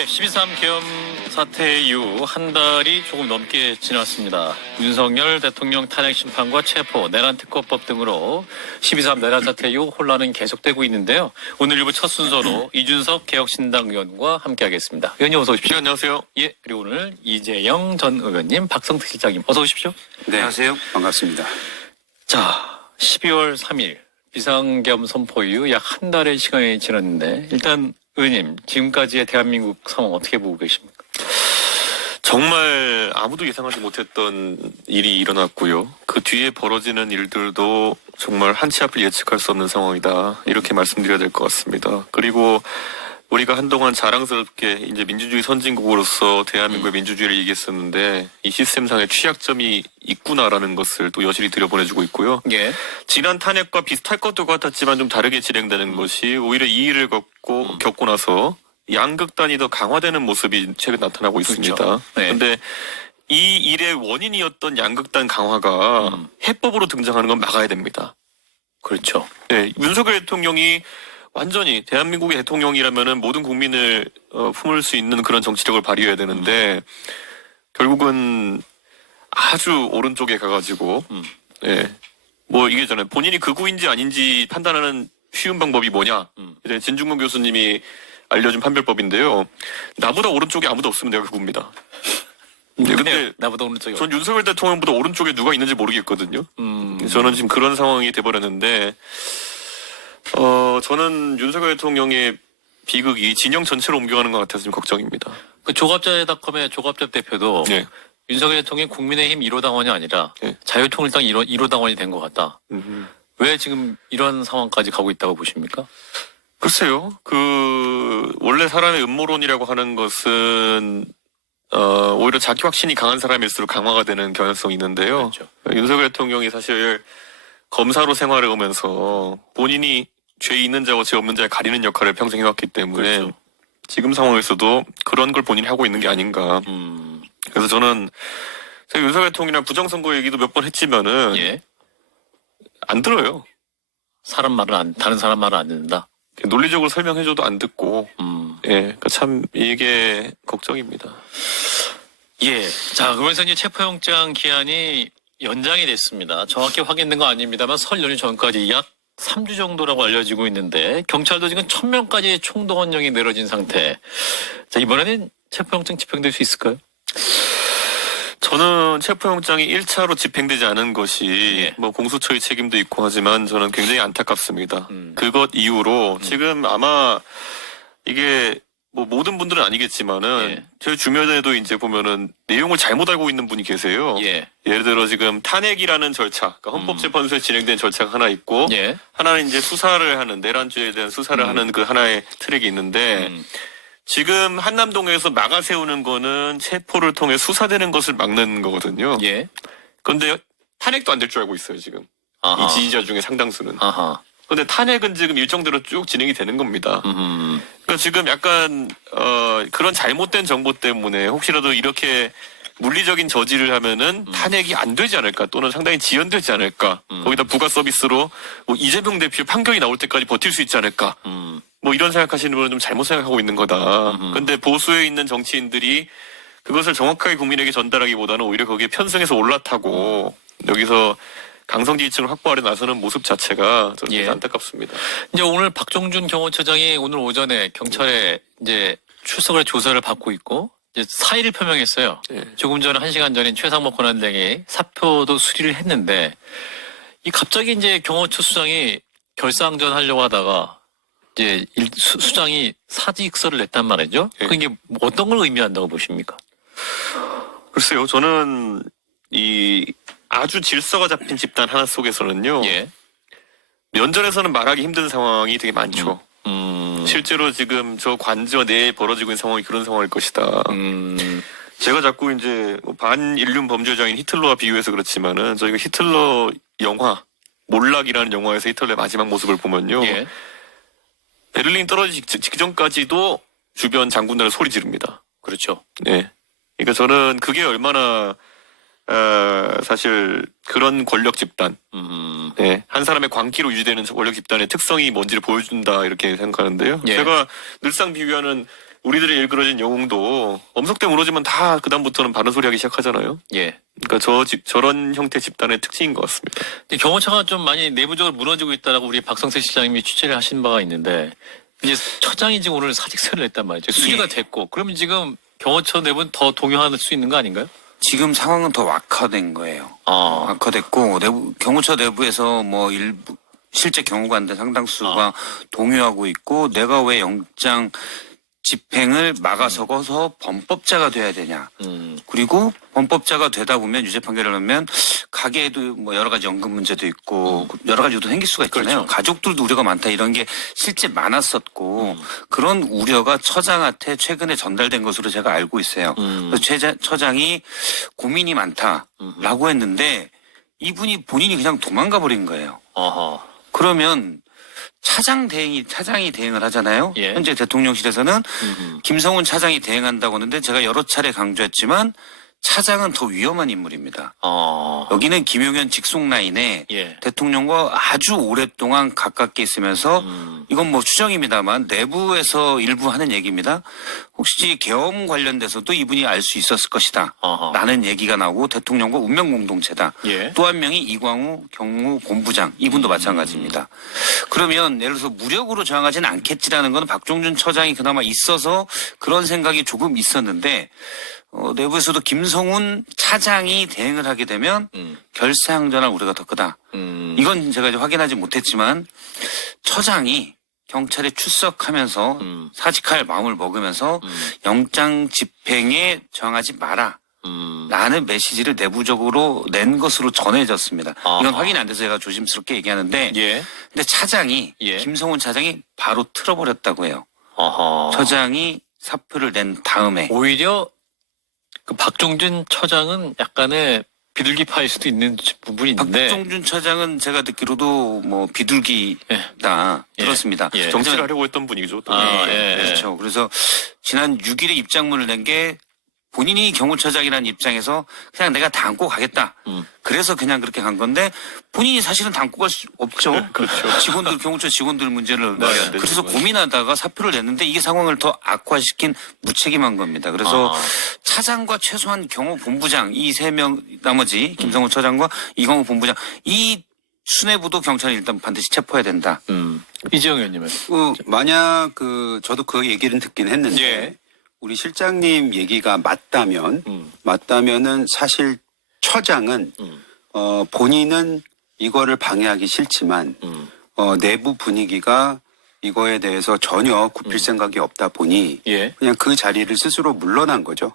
예, 12.3 계엄 사태 이후 한 달이 조금 넘게 지났습니다. 윤석열 대통령 탄핵 심판과 체포, 내란 특검법 등으로 12.3 내란 사태 이후 혼란은 계속되고 있는데요. 오늘 일부 첫 순서로 이준석 개혁신당 의원과 함께하겠습니다. 의원님 어서 오십시오. 안녕하세요. 예, 그리고 오늘 이재영 전 의원님, 박성특 실장님 어서 오십시오. 네. 안녕하세요. 반갑습니다. 자, 12월 3일 비상계엄 선포 이후 약 한 달의 시간이 지났는데 일단 의원님 지금까지의 대한민국 상황 어떻게 보고 계십니까? 정말 아무도 예상하지 못했던 일이 일어났고요. 그 뒤에 벌어지는 일들도 정말 한치 앞을 예측할 수 없는 상황이다. 이렇게 말씀드려야 될 것 같습니다. 그리고 우리가 한동안 자랑스럽게 이제 민주주의 선진국으로서 대한민국의 민주주의를 얘기했었는데 이 시스템상의 취약점이 있구나라는 것을 또 여실히 들여보내주고 있고요. 예. 지난 탄핵과 비슷할 것도 같았지만 좀 다르게 진행되는 것이 오히려 이 일을 겪고 나서 양극단이 더 강화되는 모습이 최근 나타나고 있습니다. 그렇죠. 네. 그런데 이 일의 원인이었던 양극단 강화가 해법으로 등장하는 건 막아야 됩니다. 그렇죠. 네, 윤석열 대통령이 완전히 대한민국의 대통령이라면은 모든 국민을 품을 수 있는 그런 정치력을 발휘해야 되는데 결국은 아주 오른쪽에 가가지고 뭐 이게 전에 본인이 극우인지 아닌지 판단하는 쉬운 방법이 뭐냐? 이제 진중권 교수님이 알려준 판별법인데요. 나보다 오른쪽에 아무도 없으면 내가 극우입니다. 네, 근데 나보다 오른쪽이 전 윤석열 대통령보다 오른쪽에 누가 있는지 모르겠거든요. 저는 지금 그런 상황이 돼버렸는데. 저는 윤석열 대통령의 비극이 진영 전체로 옮겨가는 것 같아서 좀 걱정입니다. 그 조갑자닷컴의 조갑잡 대표도 네. 윤석열 대통령이 국민의힘 1호 당원이 아니라 네. 자유통일당 1호 당원이 된 것 같다. 왜 지금 이런 상황까지 가고 있다고 보십니까? 글쎄요. 원래 사람의 음모론이라고 하는 것은 오히려 자기 확신이 강한 사람일수록 강화가 되는 경향성이 있는데요. 그렇죠. 윤석열 대통령이 사실 검사로 생활해 오면서 본인이 죄 있는 자와 죄 없는 자를 가리는 역할을 평생 해왔기 때문에 그렇죠. 지금 상황에서도 그런 걸 본인이 하고 있는 게 아닌가. 그래서 저는 제가 윤석열 대통령이랑 부정선거 얘기도 몇 번 했지만은 예. 안 들어요. 다른 사람 말을 안 듣는다. 논리적으로 설명해줘도 안 듣고 예, 그러니까 참 이게 걱정입니다. 예. 자, 그러면서 이제 체포영장 기한이 연장이 됐습니다. 정확히 확인된 건 아닙니다만 설 연휴 전까지 약 3주 정도라고 알려지고 있는데 경찰도 지금 1000명까지 총동원령이 내려진 상태. 자, 이번에는 체포영장 집행될 수 있을까요? 저는 체포영장이 1차로 집행되지 않은 것이 예. 뭐 공수처의 책임도 있고 하지만 저는 굉장히 안타깝습니다. 그것 이후로 지금 아마 이게 뭐 모든 분들은 아니겠지만은 예. 저희 주변에도 이제 보면은 내용을 잘못 알고 있는 분이 계세요. 예. 예를 들어 지금 탄핵이라는 절차, 그러니까 헌법재판소에 진행된 절차가 하나 있고 예. 하나는 이제 수사를 하는 내란죄에 대한 수사를 하는 그 하나의 트랙이 있는데 지금 한남동에서 막아 세우는 거는 체포를 통해 수사되는 것을 막는 거거든요. 예. 그런데 탄핵도 안 될 줄 알고 있어요, 지금. 아하. 이 지지자 중에 상당수는. 아하. 그런데 탄핵은 지금 일정대로 쭉 진행이 되는 겁니다. 그러니까 지금 약간 그런 잘못된 정보 때문에 혹시라도 이렇게 물리적인 저지를 하면은 탄핵이 안 되지 않을까 또는 상당히 지연되지 않을까 거기다 부가 서비스로 뭐 이재명 대표 판결이 나올 때까지 버틸 수 있지 않을까 뭐 이런 생각하시는 분은 좀 잘못 생각하고 있는 거다. 근데 보수에 있는 정치인들이 그것을 정확하게 국민에게 전달하기보다는 오히려 거기에 편승해서 올라타고 여기서 강성지지층을 확보하려 나서는 모습 자체가 저는 예. 안타깝습니다. 이제 오늘 박종준 경호처장이 오늘 오전에 경찰에 이제 출석을 조사를 받고 있고 이제 사의를 표명했어요. 예. 조금 전에 1시간 전인 최상목 권한대행이 사표도 수리를 했는데 이 갑자기 이제 경호처 수장이 결사항전 하려고 하다가 이제 수장이 사직서를 냈단 말이죠. 예. 그게 어떤 걸 의미한다고 보십니까? 글쎄요, 저는 이 아주 질서가 잡힌 집단 하나 속에서는요. 예. 면전에서는 말하기 힘든 상황이 되게 많죠. 실제로 지금 저 관저 내에 벌어지고 있는 상황이 그런 상황일 것이다. 제가 자꾸 이제 반인륜 범죄자인 히틀러와 비유해서 그렇지만은 저희가 히틀러 영화 몰락이라는 영화에서 히틀러의 마지막 모습을 보면요. 예. 베를린 떨어지기 직전까지도 주변 장군들은 소리 지릅니다. 그렇죠. 네. 그러니까 저는 그게 얼마나 사실 그런 권력 집단, 네, 한 사람의 광기로 유지되는 권력 집단의 특성이 뭔지를 보여준다 이렇게 생각하는데요. 예. 제가 늘상 비유하는 우리들의 일그러진 영웅도 엄석대 무너지면 다 그다음부터는 바른 소리 하기 시작하잖아요. 예. 그러니까 저런 형태 집단의 특징인 것 같습니다. 근데 경호처가 좀 많이 내부적으로 무너지고 있다라고 우리 박성세 실장님이 취재를 하신 바가 있는데 이제 처장이 지금 오늘 사직서를 냈단 말이죠. 수리가 됐고 그러면 지금 경호처 내부는 더 동요할 수 있는 거 아닌가요? 지금 상황은 더 악화된 거예요. 악화됐고 경호처 내부에서 뭐 일부 실제 경호관들 상당수가 동요하고 있고 내가 왜 영장 집행을 막아서서 범법자가 돼야 되냐. 그리고 범법자가 되다 보면 유죄 판결을 하면 가게에도 뭐 여러 가지 연금 문제도 있고 여러 가지도 생길 수가 있잖아요. 그렇죠. 가족들도 우려가 많다 이런 게 실제 많았었고 그런 우려가 처장한테 최근에 전달된 것으로 제가 알고 있어요. 그래서 처장이 고민이 많다라고 했는데 이분이 본인이 그냥 도망가 버린 거예요. 어허. 그러면 차장이 대행을 하잖아요. 예. 현재 대통령실에서는 김성훈 차장이 대행한다고 하는데 제가 여러 차례 강조했지만 차장은 더 위험한 인물입니다. 여기는 김용현 직속 라인에 예. 대통령과 아주 오랫동안 가깝게 있으면서 이건 뭐 추정입니다만 내부에서 일부 하는 얘기입니다. 혹시 계엄 관련돼서도 이분이 알 수 있었을 것이다. 라는 얘기가 나오고 대통령과 운명공동체다. 예. 또 한 명이 이광우 경무본부장 이분도 마찬가지입니다. 그러면 예를 들어서 무력으로 저항하지는 않겠지라는 건 박종준 처장이 그나마 있어서 그런 생각이 조금 있었는데 내부에서도 김성훈 차장이 대행을 하게 되면 결사항전할 우려가 더 크다. 이건 제가 이제 확인하지 못했지만 처장이 경찰에 출석하면서 사직할 마음을 먹으면서 영장 집행에 저항하지 마라. 라는 메시지를 내부적으로 낸 것으로 전해졌습니다. 이건 확인이 안 돼서 제가 조심스럽게 얘기하는데 예. 근데 차장이 예. 김성훈 차장이 바로 틀어버렸다고 해요. 어허. 처장이 사표를 낸 다음에 오히려 그 박종준 처장은 약간의 비둘기파일 수도 있는 부분이 있는데 박종준 처장은 제가 듣기로도 뭐 비둘기다 예. 들었습니다. 예. 정치를 하려고 했던 분이죠. 또. 예. 그렇죠. 그래서 지난 6일에 입장문을 낸 게 본인이 경호처장이라는 입장에서 그냥 내가 다 안고 가겠다. 그래서 그냥 그렇게 간 건데 본인이 사실은 다 안고 갈 수 없죠. 그렇죠. 직원들 경호처 직원들 문제를 말이 안 되는 그래서 거예요. 고민하다가 사표를 냈는데 이게 상황을 더 악화시킨 무책임한 겁니다. 그래서 차장과 최소한 경호본부장 이 세 명 나머지 김성훈 처장과 이광우 본부장 이 수뇌부도 경찰이 일단 반드시 체포해야 된다. 이재용 의원님은 만약 저도 그 얘기를 듣긴 했는데 예. 우리 실장님 얘기가 맞다면은 사실 처장은 본인은 이거를 방해하기 싫지만 내부 분위기가 이거에 대해서 전혀 굽힐 생각이 없다 보니 예. 그냥 그 자리를 스스로 물러난 거죠.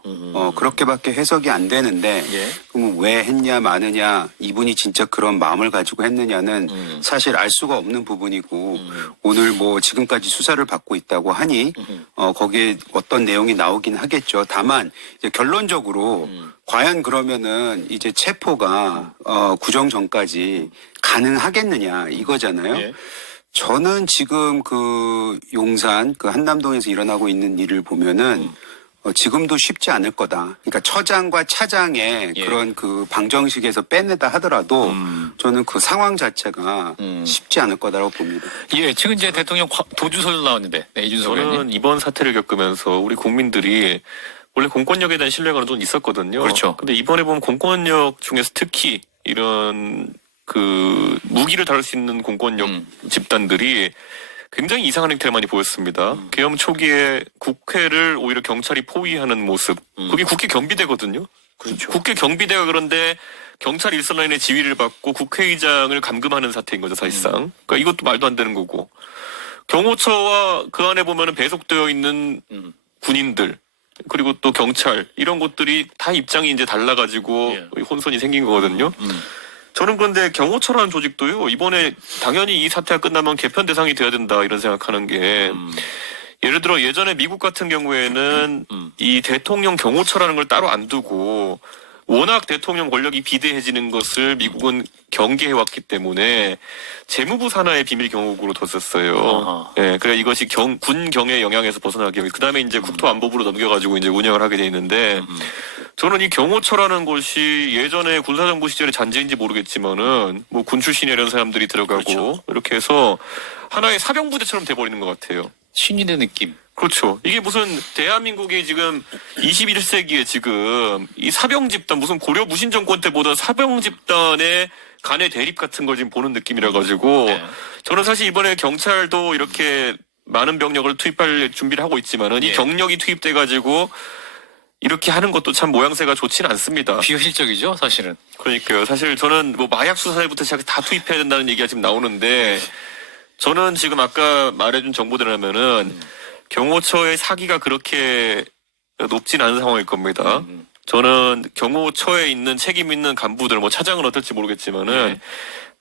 그렇게밖에 해석이 안 되는데 예. 그럼 왜 했냐 마느냐 이분이 진짜 그런 마음을 가지고 했느냐는 사실 알 수가 없는 부분이고 오늘 뭐 지금까지 수사를 받고 있다고 하니 거기에 어떤 내용이 나오긴 하겠죠. 다만 이제 결론적으로 과연 그러면은 이제 체포가 구정 전까지 가능하겠느냐 이거잖아요. 예. 저는 지금 그 용산 그 한남동에서 일어나고 있는 일을 보면은 지금도 쉽지 않을 거다. 그러니까 처장과 차장의 예. 그런 그 방정식에서 빼내다 하더라도 저는 그 상황 자체가 쉽지 않을 거다라고 봅니다. 예, 지금 이제 대통령 도주설 나왔는데 네, 이준석 의원님. 저는 이번 사태를 겪으면서 우리 국민들이 원래 공권력에 대한 신뢰가 좀 있었거든요. 그렇죠. 근데 이번에 보면 공권력 중에서 특히 이런 그 무기를 다룰 수 있는 공권력 집단들이 굉장히 이상한 행태를 많이 보였습니다. 계엄 초기에 국회를 오히려 경찰이 포위하는 모습. 그게 국회 경비대거든요. 그렇죠. 국회 경비대가 그런데 경찰 일선 라인의 지휘를 받고 국회의장을 감금하는 사태인 거죠, 사실상. 그러니까 이것도 말도 안 되는 거고. 경호처와 그 안에 보면은 배속되어 있는 군인들 그리고 또 경찰 이런 것들이 다 입장이 이제 달라가지고 예. 혼선이 생긴 거거든요. 저는 그런데 경호처라는 조직도요 이번에 당연히 이 사태가 끝나면 개편 대상이 돼야 된다 이런 생각하는 게 예를 들어 예전에 미국 같은 경우에는 이 대통령 경호처라는 걸 따로 안 두고 워낙 대통령 권력이 비대해지는 것을 미국은 경계해왔기 때문에 재무부 산하의 비밀 경호국으로 뒀었어요. 아하. 예, 그래 이것이 군 경의 영향에서 벗어나기 위해 그 다음에 이제 국토안보부로 넘겨가지고 이제 운영을 하게 돼 있는데 저는 이 경호처라는 곳이 예전에 군사정부 시절의 잔재인지 모르겠지만은 뭐 군 출신의 이런 사람들이 들어가고 그렇죠. 이렇게 해서 하나의 사병부대처럼 돼버리는 것 같아요. 신인의 느낌. 그렇죠. 이게 무슨 대한민국이 지금 21세기에 지금 이 사병 집단 무슨 고려 무신 정권 때보다 사병 집단의 간의 대립 같은 걸 지금 보는 느낌이라 가지고 네. 저는 사실 이번에 경찰도 이렇게 많은 병력을 투입할 준비를 하고 있지만은 예. 이 경력이 투입돼 가지고 이렇게 하는 것도 참 모양새가 좋지는 않습니다. 비효실적이죠, 사실은. 그러니까요. 사실 저는 뭐 마약 수사에부터 시작해 다 투입해야 된다는 얘기가 지금 나오는데 저는 지금 아까 말해준 정보들하면은 경호처의 사기가 그렇게 높진 않은 상황일 겁니다. 저는 경호처에 있는 책임 있는 간부들 뭐 차장은 어떨지 모르겠지만은 네.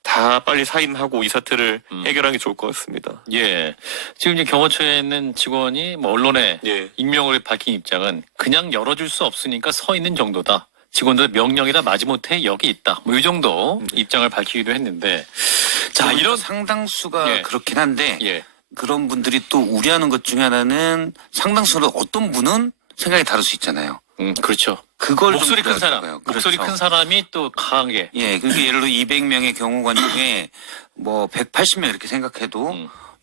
다 빨리 사임하고 이 사태를 해결하는 게 좋을 것 같습니다. 예. 지금 이제 경호처에 있는 직원이 뭐 언론에 예. 익명을 밝힌 입장은 그냥 열어줄 수 없으니까 서 있는 정도다. 직원들 명령이라 마지못해 여기 있다. 뭐 이 정도 입장을 밝히기도 했는데. 자, 이런 상당수가 예. 그렇긴 한데 예. 그런 분들이 또 우려하는 것 중에 하나는 상당수로 어떤 분은 생각이 다를 수 있잖아요. 그렇죠. 그걸 좀 목소리 큰 사람, 우려하더라고요. 목소리 그렇죠. 큰 사람이 또 강하게. 예, 그러니까 예를 들어 200명의 경호관 중에 뭐 180명 이렇게 생각해도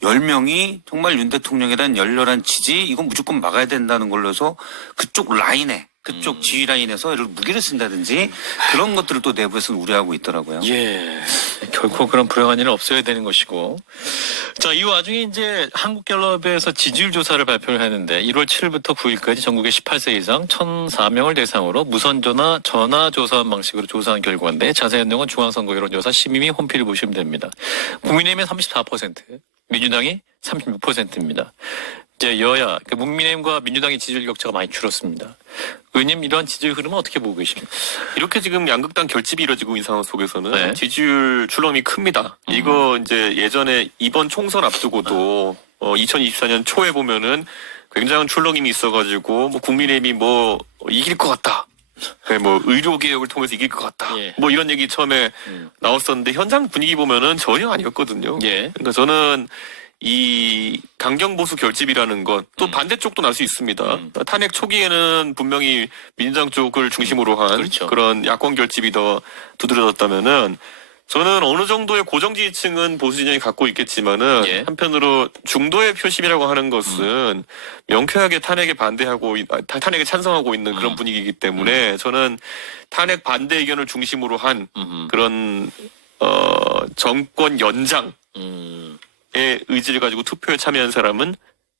10명이 정말 윤 대통령에 대한 열렬한 지지, 이건 무조건 막아야 된다는 걸로 해서 그쪽 라인에, 그쪽 지휘 라인에서 예를 들어 무기를 쓴다든지 그런 것들을 또 내부에서는 우려하고 있더라고요. 예. 결코 그런 불행한 일은 없어야 되는 것이고. 자, 이 와중에 이제 한국갤럽에서 지지율 조사를 발표를 했는데 1월 7일부터 9일까지 전국의 18세 이상 1,004명을 대상으로 무선전화 전화 조사한 방식으로 조사한 결과인데 자세한 내용은 중앙선거 여론조사 심의위 홈페이지를 보시면 됩니다. 국민의힘이 34%, 민주당이 36%입니다. 이제 여야, 국민의힘과 민주당의 지지율 격차가 많이 줄었습니다. 의원님 이러한 지지율 흐름은 어떻게 보고 계십니까? 이렇게 지금 양극당 결집이 이루어지고 있는 상황 속에서는 네. 지지율 출렁이 큽니다. 이거 이제 예전에 이번 총선 앞두고도 2024년 초에 보면은 굉장한 출렁임이 있어가지고 뭐 국민의힘이 뭐 이길 것 같다. 네, 뭐 의료 개혁을 통해서 이길 것 같다. 예. 뭐 이런 얘기 처음에 나왔었는데 현장 분위기 보면은 전혀 아니었거든요. 예. 그러니까 저는 이 강경보수 결집이라는 것 또 반대쪽도 날 수 있습니다. 탄핵 초기에는 분명히 민주당 쪽을 중심으로 한 그렇죠. 그런 야권 결집이 더 두드러졌다면은 저는 어느 정도의 고정 지지층은 보수 진영이 갖고 있겠지만은 예. 한편으로 중도의 표심이라고 하는 것은 명쾌하게 탄핵에 반대하고 탄핵에 찬성하고 있는 그런 분위기이기 때문에 저는 탄핵 반대 의견을 중심으로 한 그런 정권 연장 의 의지를 가지고 투표에 참여한 사람은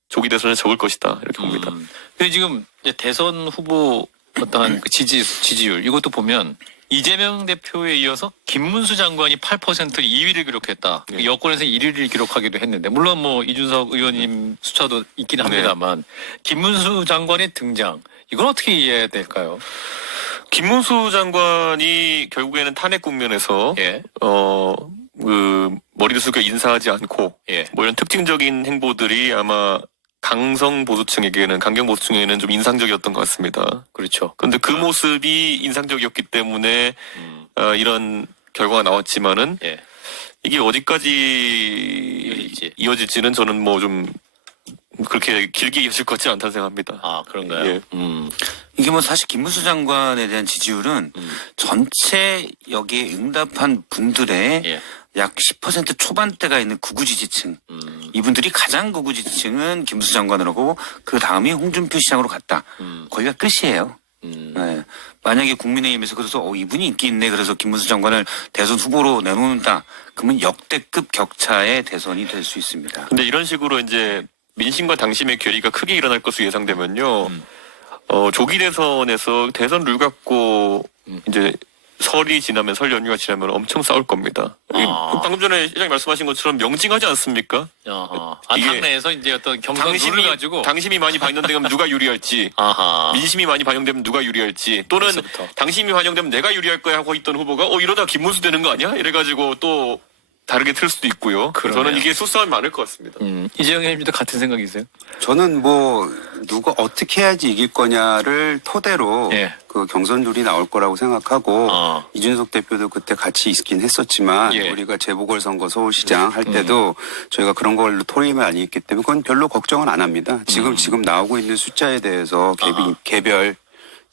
조기 대선에 적을 것이다 이렇게 봅니다. 근데 지금 이제 대선 후보 어떠한 그 지지율 이것도 보면 이재명 대표에 이어서 김문수 장관이 8% 2위를 기록했다. 네. 여권에서 1위를 기록하기도 했는데 물론 뭐 이준석 의원님 숫자도 있긴 합니다만 김문수 장관의 등장 이건 어떻게 이해해야 될까요? 김문수 장관이 결국에는 탄핵 국면에서 예. 머리를 숙여 인사하지 않고 예. 뭐 이런 특징적인 행보들이 아마 강성 보수층에게는 강경 보수층에게는 좀 인상적이었던 것 같습니다. 그렇죠. 그런데 그 모습이 인상적이었기 때문에 이런 결과가 나왔지만은 예. 이게 어디까지 이어질지. 이어질지는 저는 뭐 좀 그렇게 길게 이어질 것 같지 않다는 생각합니다. 아, 그런가요? 예. 이게 뭐 사실 김문수 장관에 대한 지지율은 전체 여기에 응답한 분들의 예. 약 10% 초반대가 있는 극우 지지층. 이분들이 가장 극우 지지층은 김문수 장관을 하고 그 다음이 홍준표 시장으로 갔다. 거기가 끝이에요. 네. 만약에 국민의힘에서 그래서 이분이 인기 있네 그래서 김문수 장관을 대선 후보로 내놓는다. 그러면 역대급 격차의 대선이 될 수 있습니다. 근데 이런 식으로 이제 민심과 당심의 괴리가 크게 일어날 것으로 예상되면요. 조기 대선에서 대선 룰 갖고 이제 설이 지나면 설 연휴가 지나면 엄청 싸울 겁니다. 방금 전에 시장님 말씀하신 것처럼 명징하지 않습니까? 아하. 이게 당내에서 이제 어떤 경선 룰을 가지고 당심이 많이 반영되면 누가 유리할지 아하. 민심이 많이 반영되면 누가 유리할지 또는 벌써부터. 당심이 반영되면 내가 유리할 거야 하고 있던 후보가 이러다 김문수 되는 거 아니야? 이래가지고 또 다르게 틀 수도 있고요. 그러네요. 저는 이게 수싸움이 많을 것 같습니다. 이재영 의원님도 같은 생각이세요? 저는 뭐 누가 어떻게 해야지 이길 거냐를 토대로 예. 그 경선룰이 나올 거라고 생각하고 이준석 대표도 그때 같이 있긴 했었지만 예. 우리가 재보궐선거 서울시장 할 때도 저희가 그런 걸로 토론이 아니 있기 때문에 그건 별로 걱정은 안 합니다. 지금 나오고 있는 숫자에 대해서 개별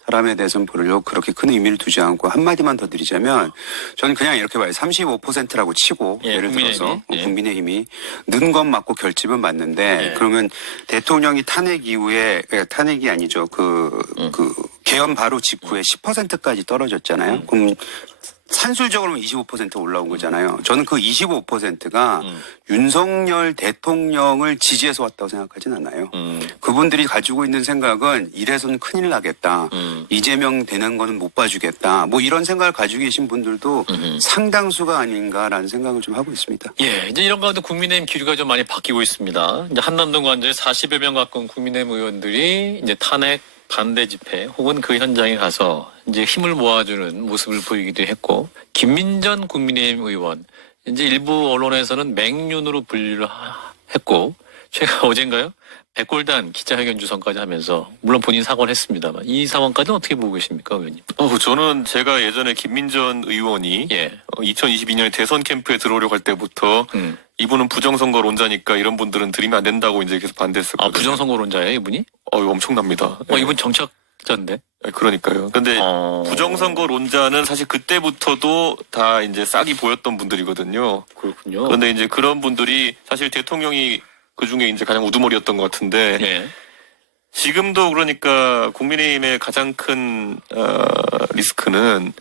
사람에 대해서는 별로 그렇게 큰 의미를 두지 않고 한마디만 더 드리자면 저는 그냥 이렇게 봐요. 35%라고 치고 예, 예를 들어서 국민의힘이. 예. 국민의힘이 는 건 맞고 결집은 맞는데 예. 그러면 대통령이 탄핵 이후에 탄핵이 아니죠. 개헌 바로 직후에 10%까지 떨어졌잖아요. 그럼 산술적으로 25% 올라온 거잖아요. 저는 그 25%가 윤석열 대통령을 지지해서 왔다고 생각하진 않아요. 그분들이 가지고 있는 생각은 이래서는 큰일 나겠다. 이재명 되는 거는 못 봐주겠다. 뭐 이런 생각을 가지고 계신 분들도 상당수가 아닌가라는 생각을 좀 하고 있습니다. 예, 이제 이런 가운데 국민의힘 기류가 좀 많이 바뀌고 있습니다. 이제 한남동 관저에 40여 명 가까운 국민의힘 의원들이 이제 탄핵 반대 집회 혹은 그 현장에 가서 이제 힘을 모아주는 모습을 보이기도 했고, 김민전 국민의힘 의원, 이제 일부 언론에서는 맹륜으로 분류를 했고, 제가 어젠가요? 백골단 기자회견 주선까지 하면서, 물론 본인 사과를 했습니다만, 이 상황까지는 어떻게 보고 계십니까, 의원님? 저는 제가 예전에 김민전 의원이 예. 2022년에 대선 캠프에 들어오려고 할 때부터 이분은 부정선거론자니까 이런 분들은 들이면 안 된다고 이제 계속 반대했었거든요. 아, 부정선거론자예요, 이분이? 이거 엄청납니다. 이분 정착자인데? 그러니까요. 근데 부정선거론자는 사실 그때부터도 다 이제 싹이 보였던 분들이거든요. 그렇군요. 그런데 이제 그런 분들이 사실 대통령이 그 중에 이제 가장 우두머리였던 것 같은데 예. 지금도 그러니까 국민의힘의 가장 큰 리스크는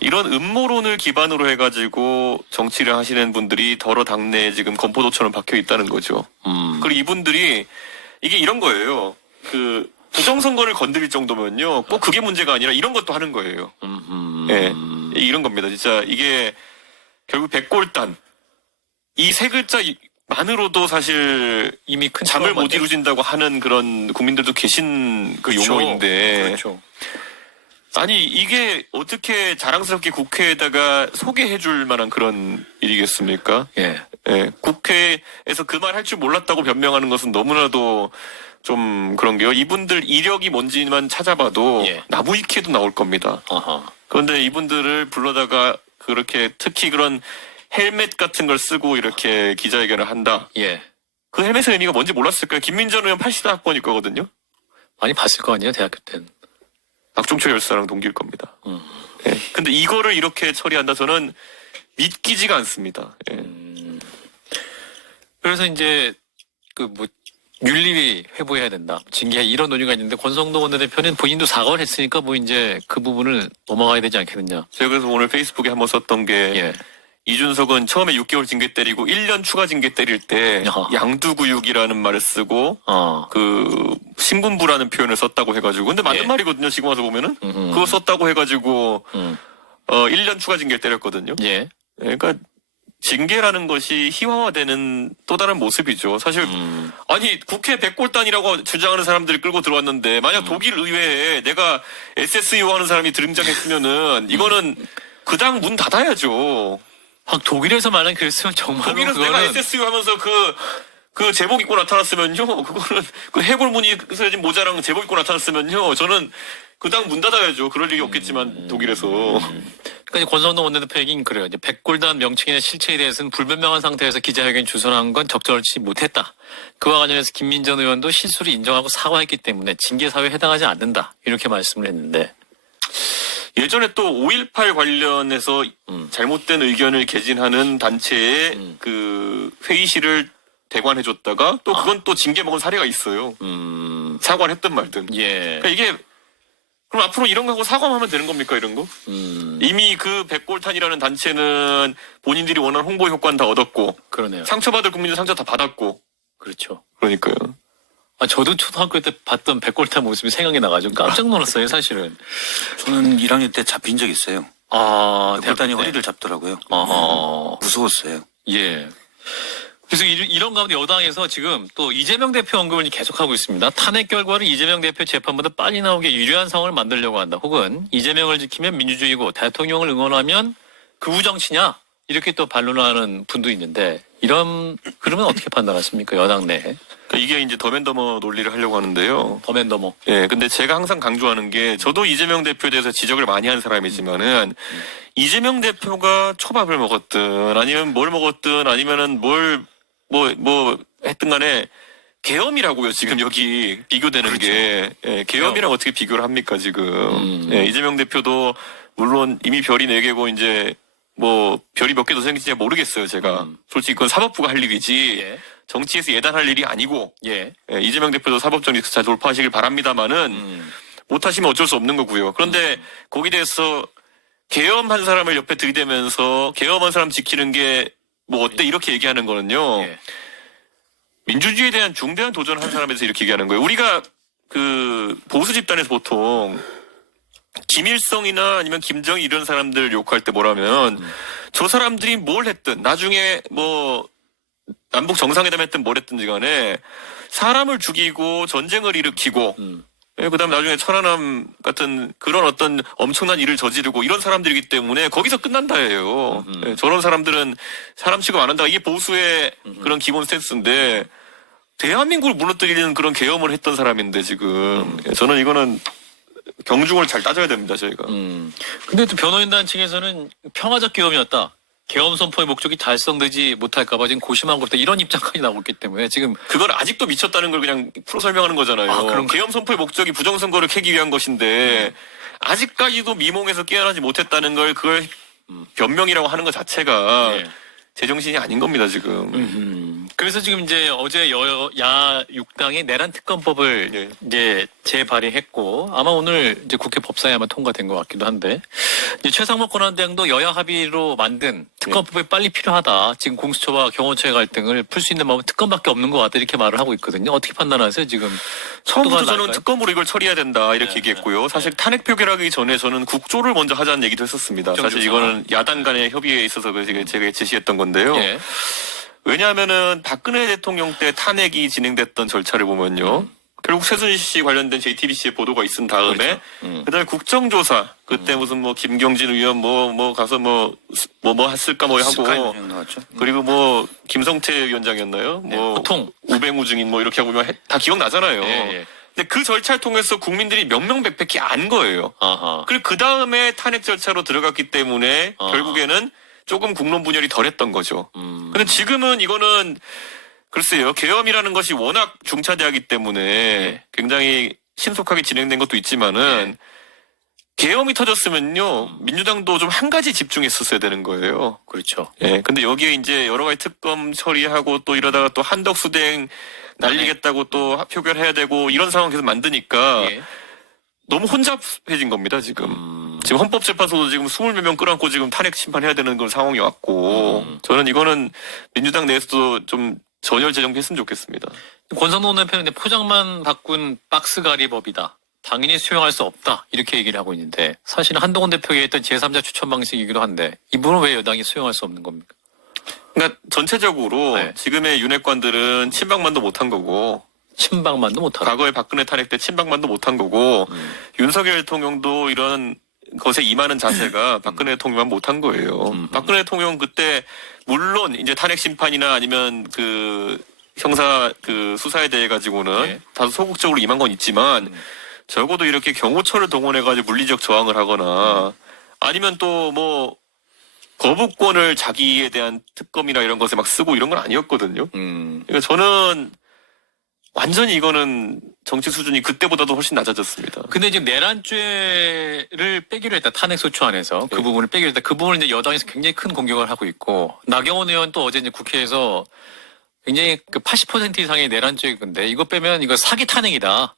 이런 음모론을 기반으로 해가지고 정치를 하시는 분들이 더러 당내에 지금 건포도처럼 박혀 있다는 거죠. 그리고 이분들이 이게 이런 거예요. 그 부정선거를 건드릴 정도면요, 꼭 그게 문제가 아니라 이런 것도 하는 거예요. 예, 이런 겁니다. 진짜 이게 결국 백골단 이 세 글자만으로도 사실 이미 큰 잠을 못 트라우마인데. 이루진다고 하는 그런 국민들도 계신 그 그렇죠. 용어인데 그렇죠. 아니 이게 어떻게 자랑스럽게 국회에다가 소개해줄 만한 그런 일이겠습니까? 예. 예, 국회에서 그 말 할 줄 몰랐다고 변명하는 것은 너무나도 좀 그런 게요. 이분들 이력이 뭔지만 찾아봐도 예. 나무위키에도 나올 겁니다. 아하. 그런데 이분들을 불러다가 그렇게 특히 그런 헬멧 같은 걸 쓰고 이렇게 기자회견을 한다. 예. 그 헬멧의 의미가 뭔지 몰랐을까요? 김민전 의원 80학번일 거거든요. 많이 봤을 거 아니에요, 대학교 때는. 박종철 열사랑 동기일 겁니다. 예. 근데 이거를 이렇게 처리한다 저는 믿기지가 않습니다. 예. 그래서 이제 윤리위 회부해야 된다. 징계 이런 논의가 있는데 권성동 원내대표는 본인도 사과를 했으니까 뭐 이제 그 부분을 넘어가야 되지 않겠느냐. 제가 그래서 오늘 페이스북에 한번 썼던 게 예. 이준석은 처음에 6개월 징계 때리고 1년 추가 징계 때릴 때 아하. 양두구육이라는 말을 쓰고 그 신군부라는 표현을 썼다고 해가지고 근데 맞는 예. 말이거든요. 지금 와서 보면은 그거 썼다고 해가지고 1년 추가 징계 때렸거든요. 예. 예, 그러니까 징계라는 것이 희화화되는 또 다른 모습이죠. 사실 아니 국회 백골단이라고 주장하는 사람들이 끌고 들어왔는데 만약 독일 의회에 내가 SSU 하는 사람이 등장했으면은 이거는 그 당 문 닫아야죠. 독일에서 말하는 그랬으면 정말로 독일에서 내가 SSU 하면서 그 제복 입고 나타났으면요. 그거는 그 해골무늬 쓰여진 모자랑 제복 입고 나타났으면요. 저는 그 당 문 닫아야죠. 그럴 일이 없겠지만 독일에서. 그러니까 이제 권성동 원내대표 얘기는 그래요. 이제 백골단 명칭이나 실체에 대해서는 불분명한 상태에서 기자회견 주선한 건 적절치 못했다. 그와 관련해서 김민전 의원도 실수를 인정하고 사과했기 때문에 징계 사유에 해당하지 않는다. 이렇게 말씀을 했는데. 예전에 또 5.18 관련해서 잘못된 의견을 개진하는 단체의 그 회의실을 대관해줬다가 또 그건 또 징계 먹은 사례가 있어요. 사과를 했든 말든. 예. 그러니까 이게 그럼 앞으로 이런 거 하고 사과만 하면 되는 겁니까 이런 거? 이미 그 백골탄이라는 단체는 본인들이 원하는 홍보 효과는 다 얻었고 그러네요. 상처받을 국민들 상처 다 받았고 그렇죠. 그러니까요. 저도 초등학교 때 봤던 백골탄 모습이 생각이 나가지고 깜짝 놀랐어요, 사실은. 저는 1학년 때 잡힌 적 있어요. 대학교 백골단이 때. 허리를 잡더라고요. 어허. 무서웠어요. 예. 그래서 이런 가운데 여당에서 지금 또 이재명 대표 언급을 계속하고 있습니다. 탄핵 결과를 이재명 대표 재판보다 빨리 나오게 유리한 상황을 만들려고 한다. 혹은 이재명을 지키면 민주주의고 대통령을 응원하면 극우 정치냐? 이렇게 또 반론하는 분도 있는데 이런 그러면 어떻게 판단하십니까? 여당 내에. 그러니까 이게 이제 더맨더머 논리를 하려고 하는데요. 더맨더머. 예, 근데 제가 항상 강조하는 게 저도 이재명 대표에 대해서 지적을 많이 한 사람이지만은 이재명 대표가 초밥을 먹었든 아니면 뭘 먹었든 아니면은 뭐 했든 간에 계엄이라고요, 지금 여기 비교되는 그렇죠. 게. 예, 계엄이랑 어떻게 비교를 합니까, 지금. 예, 이재명 대표도 물론 이미 별이 4개고 이제 뭐 별이 몇 개 더 생길지 모르겠어요, 제가. 솔직히 그건 사법부가 할 일이지. 예. 정치에서 예단할 일이 아니고. 예. 예, 이재명 대표도 사법정리 잘 돌파하시길 바랍니다만은 못하시면 어쩔 수 없는 거고요. 그런데 거기에 대해서 계엄한 사람을 옆에 들이대면서 계엄한 사람 지키는 게 뭐 어때 이렇게 얘기하는 거는요. 예. 민주주의에 대한 중대한 도전을 한 사람에서 이렇게 얘기하는 거예요. 우리가 그 보수 집단에서 보통 김일성이나 아니면 김정일 이런 사람들 욕할 때 뭐라면 저 사람들이 뭘 했든 나중에 뭐 남북 정상회담 했든 뭘 했든지 간에 사람을 죽이고 전쟁을 일으키고 예, 그다음에 나중에 천안함 같은 그런 어떤 엄청난 일을 저지르고 이런 사람들이기 때문에 거기서 끝난다예요. 예, 저런 사람들은 사람 취급 안 한다. 이게 보수의 그런 기본 스탠스인데 대한민국을 무너뜨리는 그런 계엄을 했던 사람인데 지금 예, 저는 이거는 경중을 잘 따져야 됩니다. 저희가. 근데 또 변호인단 측에서는 평화적 계엄이었다. 계엄 선포의 목적이 달성되지 못할까봐 지금 고심한 것도 이런 입장까지 나오고 있기 때문에 지금 그건 아직도 미쳤다는 걸 그냥 풀어 설명하는 거잖아요. 아, 그런가요? 계엄 선포의 목적이 부정선거를 캐기 위한 것인데 아직까지도 미몽에서 깨어나지 못했다는 걸 그걸 변명이라고 하는 것 자체가 예. 제정신이 아닌 겁니다 지금. 그래서 지금 이제 어제 여야 6당이 내란 특검법을 예. 이제 재발의했고 아마 오늘 이제 국회 법사위 아마 통과된 것 같기도 한데 이제 최상목 권한대행도 여야 합의로 만든 특검법이 빨리 필요하다. 지금 공수처와 경호처의 갈등을 풀 수 있는 방법은 특검밖에 없는 것 같다 이렇게 말을 하고 있거든요. 어떻게 판단하세요 지금? 처음부터 속도가 저는 날까요? 특검으로 이걸 처리해야 된다 이렇게 얘기했고요. 사실 탄핵 표결하기 전에 저는 국조를 먼저 하자는 얘기도 했었습니다. 사실 이거는 야당 간의 협의에 있어서 제가 제시했던 건데요. 예. 왜냐하면은 박근혜 대통령 때 탄핵이 진행됐던 절차를 보면요. 결국 최순실 관련된 JTBC의 보도가 있은 다음에 그다음에 국정조사 그때 무슨 뭐 김경진 의원 뭐 가서 뭐 했을까 뭐 스카이 하고 운영 나왔죠. 그리고 뭐 김성태 위원장이었나요? 뭐 호통. 우병우 증인 뭐 이렇게 하고 다 기억나잖아요. 예, 예. 근데 그 절차를 통해서 국민들이 명명백백히 안 거예요. 아하. 그리고 그 다음에 탄핵 절차로 들어갔기 때문에 아하. 결국에는 조금 국론 분열이 덜했던 거죠. 근데 지금은 이거는 글쎄요. 계엄이라는 것이 워낙 중차대하기 때문에 굉장히 신속하게 진행된 것도 있지만은 계엄이 터졌으면요. 민주당도 좀 한 가지 집중했었어야 되는 거예요. 그렇죠. 예. 근데 여기에 이제 여러 가지 특검 처리하고 또 이러다가 또 한덕수댕 날리겠다고 또 표결해야 되고 이런 상황 계속 만드니까 예. 너무 혼잡해진 겁니다, 지금. 지금 헌법재판소도 지금 20몇 명 끌어안고 지금 탄핵 심판해야 되는 그런 상황이 왔고 저는 이거는 민주당 내에서도 좀 전열 재정비했으면 좋겠습니다. 권성동 대표는 포장만 바꾼 박스가리법이다. 당연히 수용할 수 없다. 이렇게 얘기를 하고 있는데 사실은 한동훈 대표가 했던 제3자 추천 방식이기도 한데 이분은 왜 여당이 수용할 수 없는 겁니까? 그러니까 전체적으로 네. 지금의 윤핵관들은 친박만도 못한 거고 친박만도 못하고. 과거에 박근혜 탄핵 때 친박만도 못한 거고 윤석열 대통령도 이런 것에 임하는 자세가 박근혜 대통령만 못한 거예요. 박근혜 대통령 그때 물론 이제 탄핵 심판이나 아니면 그 형사 그 수사에 대해 가지고는 네. 다소 소극적으로 임한 건 있지만 적어도 이렇게 경호처를 동원해가지고 물리적 저항을 하거나 아니면 또 뭐 거부권을 자기에 대한 특검이나 이런 것에 막 쓰고 이런 건 아니었거든요. 그러니까 저는 완전히 이거는 정치 수준이 그때보다도 훨씬 낮아졌습니다. 근데 지금 내란죄를 빼기로 했다. 탄핵소추 안에서 그 부분을 빼기로 했다. 그 부분을 이제 여당에서 굉장히 큰 공격을 하고 있고 나경원 의원 또 어제 이제 국회에서 굉장히 그 80% 이상의 내란죄인데 이거 빼면 이거 사기 탄핵이다.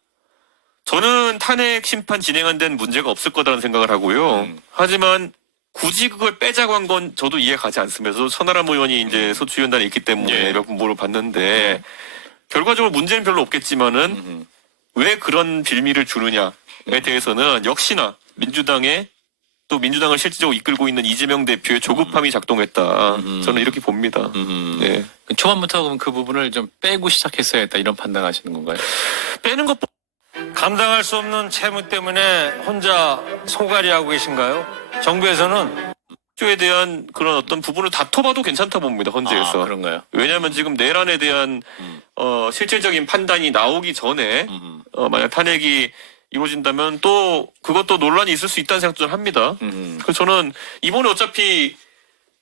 저는 탄핵 심판 진행한 데는 문제가 없을 거라는 생각을 하고요. 하지만 굳이 그걸 빼자고 한 건 저도 이해 가지 않습니다. 저도 천하람 의원이 이제 소추위원단에 있기 때문에 몇 번 물어봤는데 결과적으로 문제는 별로 없겠지만은 왜 그런 빌미를 주느냐에 대해서는 역시나 민주당의 또 민주당을 실질적으로 이끌고 있는 이재명 대표의 조급함이 작동했다. 저는 이렇게 봅니다. 네. 초반부터 그럼 그 부분을 좀 빼고 시작했어야 했다. 이런 판단하시는 건가요? 빼는 것 감당할 수 없는 채무 때문에 혼자 소갈이하고 계신가요? 정부에서는 에 대한 그런 어떤 부분을 다퉈봐도 괜찮다 봅니다. 헌재에서. 아, 그런가요? 왜냐하면 지금 내란에 대한 실질적인 판단이 나오기 전에 만약 탄핵이 이루어진다면 또 그것도 논란이 있을 수 있다는 생각도 합니다. 그래서 저는 이번에 어차피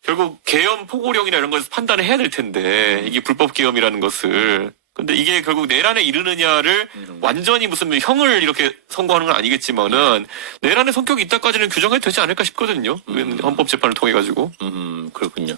결국 계엄 포고령이나 이런 것에서 판단을 해야 될 텐데 이게 불법 계엄이라는 것을 근데 이게 결국 내란에 이르느냐를 완전히 무슨 형을 이렇게 선고하는 건 아니겠지만은 내란의 성격이 있다까지는 규정해도 되지 않을까 싶거든요. 헌법재판을 통해 가지고. 그렇군요.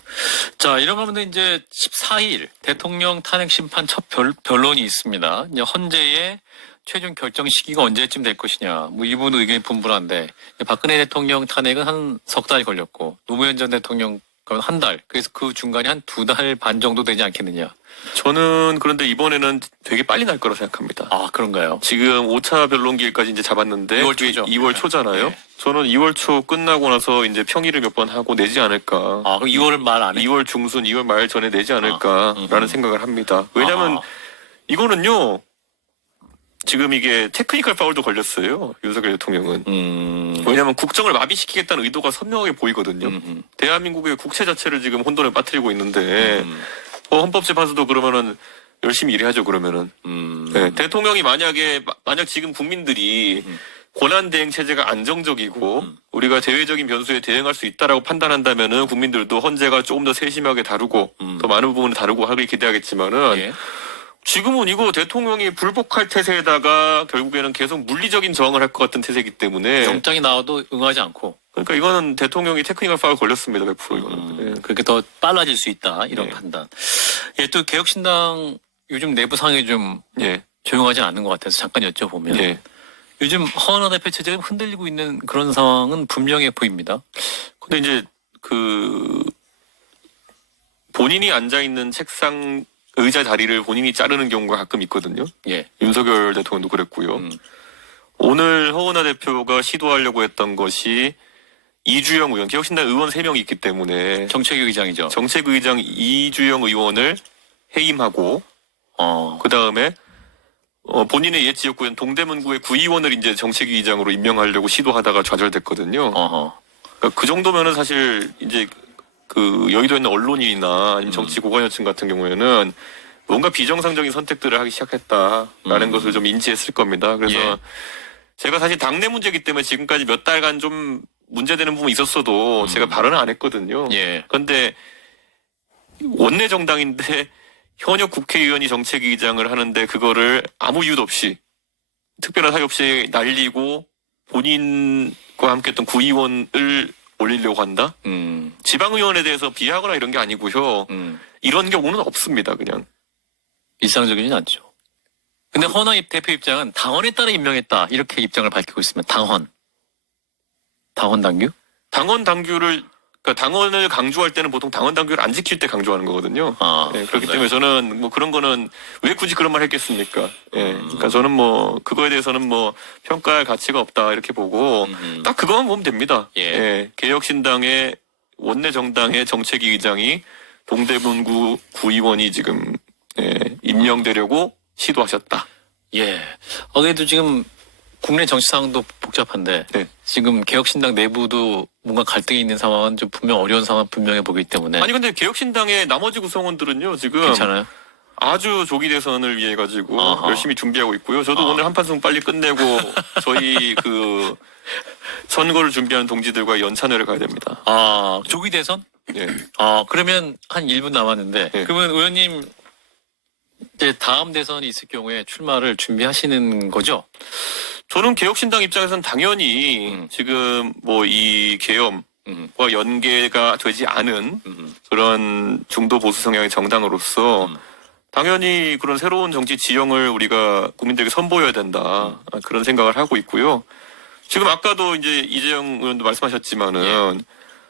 자, 이런 가운데 이제 14일 대통령 탄핵 심판 첫 변론이 있습니다. 이제 헌재의 최종 결정 시기가 언제쯤 될 것이냐. 뭐 이분 의견이 분분한데 박근혜 대통령 탄핵은 한 석 달 걸렸고 노무현 전 대통령 건 한 달. 그래서 그 중간에 한 2달 반 정도 되지 않겠느냐. 저는 그런데 이번에는 되게 빨리 날 거라 생각합니다. 아, 그런가요? 지금 5차 변론기일까지 이제 잡았는데 2월 초죠. 2월 초잖아요. 네. 저는 2월 초 끝나고 나서 이제 평의를 몇 번 하고 내지 않을까. 아, 그럼 2월 말 안에? 2월 중순, 2월 말 전에 내지 않을까라는 생각을 합니다. 왜냐하면 이거는요. 지금 이게 테크니컬 파울도 걸렸어요. 윤석열 대통령은. 왜냐하면 국정을 마비시키겠다는 의도가 선명하게 보이거든요. 대한민국의 국채 자체를 지금 혼돈에 빠뜨리고 있는데 헌법재판소도 그러면은 열심히 일해야죠. 그러면은 네, 대통령이 만약 지금 국민들이 권한대행 체제가 안정적이고 우리가 대외적인 변수에 대응할 수 있다라고 판단한다면은 국민들도 헌재가 조금 더 세심하게 다루고 더 많은 부분을 다루고 하길 기대하겠지만은. 예. 지금은 이거 대통령이 불복할 태세에다가 결국에는 계속 물리적인 저항을 할 것 같은 태세이기 때문에 영장이 나와도 응하지 않고. 그러니까 이거는 대통령이 테크니컬 파울 걸렸습니다. 100% 이거는. 예. 그렇게 더 빨라질 수 있다. 이런 네. 판단. 예, 또 개혁신당 요즘 내부 상황이 좀 예. 조용하지 않은 것 같아서 잠깐 여쭤보면. 예. 요즘 허은하 대표 체제가 흔들리고 있는 그런 상황은 분명해 보입니다. 근데 이제 본인이 앉아 있는 책상 의자 자리를 본인이 자르는 경우가 가끔 있거든요. 예. 윤석열 대통령도 그랬고요. 오늘 허은하 대표가 시도하려고 했던 것이 이주영 의원, 개혁신당 의원 3명이 있기 때문에 정책의장이죠. 정책의장 이주영 의원을 해임하고 그 다음에 본인의 옛 지역구인 동대문구의 구의원을 이제 정책위의장으로 임명하려고 시도하다가 좌절됐거든요. 그러니까 그 정도면은 사실 이제 그 여의도에 있는 언론인이나 아니면 정치 고관여층 같은 경우에는 뭔가 비정상적인 선택들을 하기 시작했다라는 것을 좀 인지했을 겁니다. 그래서 예. 제가 사실 당내 문제이기 때문에 지금까지 몇 달간 좀 문제되는 부분이 있었어도 제가 발언을 안 했거든요. 예. 그런데 원내 정당인데 현역 국회의원이 정책위의장을 하는데 그거를 아무 이유도 없이 특별한 사유 없이 날리고 본인과 함께 했던 구의원을 올리려고 한다? 지방의원에 대해서 비하하거나 이런 게 아니고요. 이런 경우는 없습니다, 그냥. 일상적이진 않죠. 근데 허은하 대표 입장은 당원에 따라 임명했다. 이렇게 입장을 밝히고 있으면 당원 당규? 당원 당규를, 그러니까 당원을 강조할 때는 보통 당원 당규를 안 지킬 때 강조하는 거거든요. 네, 그렇기 때문에 저는 뭐 그런 거는 왜 굳이 그런 말 했겠습니까? 예. 그러니까 저는 뭐 그거에 대해서는 뭐 평가할 가치가 없다 이렇게 보고 딱 그거만 보면 됩니다. 예. 예. 개혁신당의 원내 정당의 정책위 의장이 동대문구 구의원이 지금 임명되려고 시도하셨다. 예. 그래도 지금 국내 정치 상황도 복잡한데 네. 지금 개혁신당 내부도 뭔가 갈등이 있는 상황은 좀 분명 어려운 상황 분명해 보기 때문에 아니 근데 개혁신당의 나머지 구성원들은요 지금 괜찮아요? 아주 조기 대선을 위해 가지고 아하. 열심히 준비하고 있고요. 저도 오늘 한판승 빨리 끝내고 저희 그 선거를 준비하는 동지들과 연찬회를 가야 됩니다. 조기 대선? 예. 그러면 한 1분 남았는데 예. 그러면 의원님 이제 다음 대선이 있을 경우에 출마를 준비하시는 거죠? 저는 개혁신당 입장에서는 당연히 지금 뭐 이 계엄과 연계가 되지 않은 그런 중도 보수 성향의 정당으로서 당연히 그런 새로운 정치 지형을 우리가 국민들에게 선보여야 된다. 그런 생각을 하고 있고요. 지금 아까도 이제 이재영 의원도 말씀하셨지만은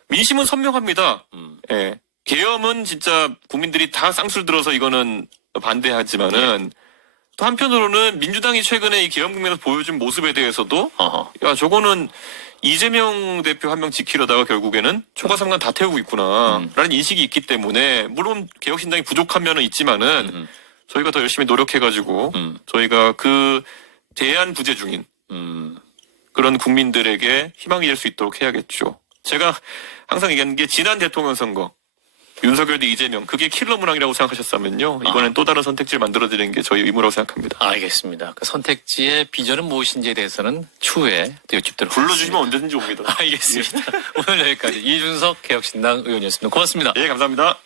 민심은 선명합니다. 예. 계엄은 진짜 국민들이 다 쌍술 들어서 이거는 반대하지만은 또 한편으로는 민주당이 최근에 이 계엄 국면에서 보여준 모습에 대해서도 야 저거는 이재명 대표 한 명 지키려다가 결국에는 초과 3관 다 태우고 있구나라는 인식이 있기 때문에 물론 개혁신당이 부족한 면은 있지만은 저희가 더 열심히 노력해가지고 저희가 그 대안 부재 중인 그런 국민들에게 희망이 될 수 있도록 해야겠죠. 제가 항상 얘기하는 게 지난 대통령 선거 윤석열 대 이재명 그게 킬러 문항이라고 생각하셨다면요. 이번엔 또 다른 선택지를 만들어드리는 게 저희 의무라고 생각합니다. 알겠습니다. 그 선택지의 비전은 무엇인지에 대해서는 추후에 또 여쭙도록 불러주시면 언제든지 옵니다. 알겠습니다. 오늘 여기까지 이준석 개혁신당 의원이었습니다. 고맙습니다. 예, 감사합니다.